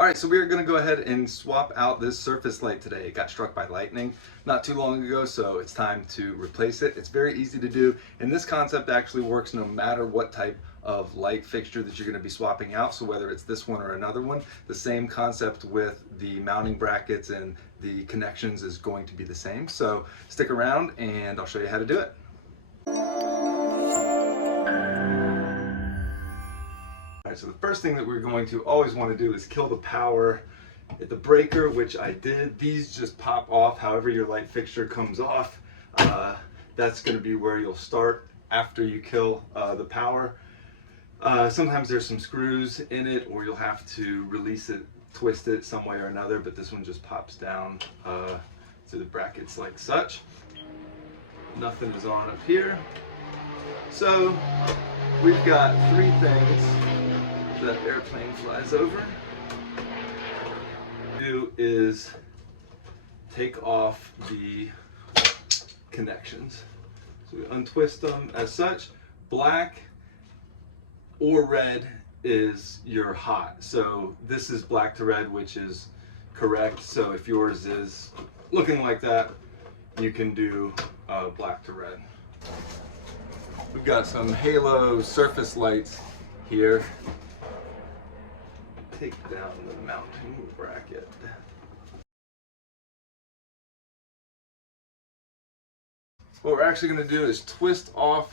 All right, so we're gonna go ahead and swap out this surface light today. It got struck by lightning not too long ago, so it's time to replace it. It's very easy to do, and this concept actually works no matter what type of light fixture that you're gonna be swapping out. So whether it's this one or another one, the same concept with the mounting brackets and the connections is going to be the same. So stick around and I'll show you how to do it. All right, so the first thing that we're going to always want to do is kill the power at the breaker, which I did. These just pop off however your light fixture comes off. That's going to be where you'll start after you kill the power. Sometimes there's some screws in it, or you'll have to release it, twist it some way or another, but this one just pops down to the brackets like such. Nothing is on up here. So we've got three things that airplane flies over. Do is take off the connections. So we untwist them as such. Black or red is your hot. So this is black to red, which is correct. So if yours is looking like that, you can do black to red. We've got some halo surface lights here. Take down the mounting bracket. What we're actually going to do is twist off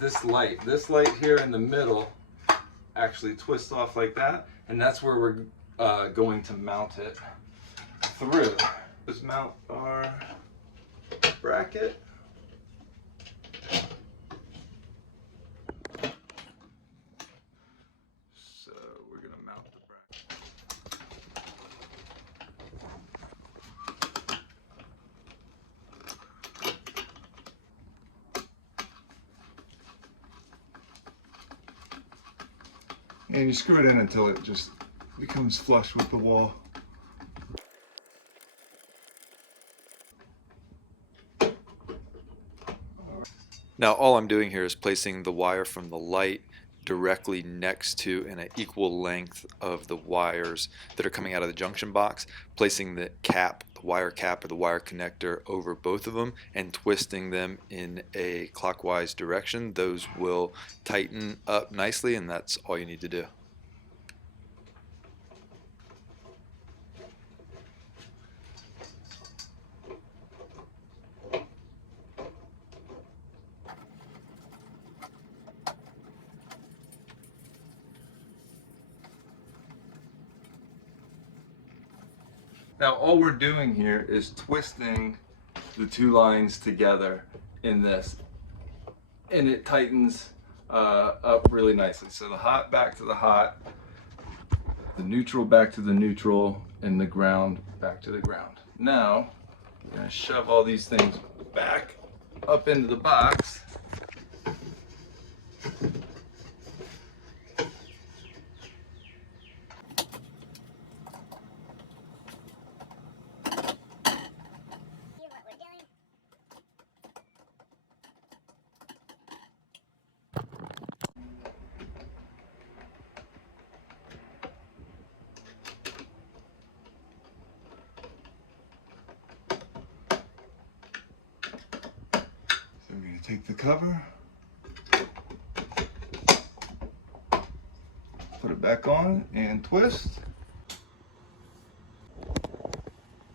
this light. This light here in the middle actually twists off like that, and that's where we're going to mount it through. Let's mount our bracket. And you screw it in until it just becomes flush with the wall. Now all I'm doing here is placing the wire from the light directly next to and at equal length of the wires that are coming out of the junction box, placing the cap, the wire cap or the wire connector over both of them and twisting them in a clockwise direction. Those will tighten up nicely, and that's all you need to do. Now all we're doing here is twisting the two lines together in this, and it tightens up really nicely. So the hot back to the hot, the neutral back to the neutral, and the ground back to the ground. Now we're going to shove all these things back up into the box. I'm going to take the cover, put it back on, and twist.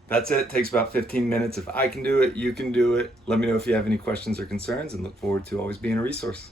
That's it. Takes about 15 minutes. If I can do it, you can do it. Let me know if you have any questions or concerns, and look forward to always being a resource.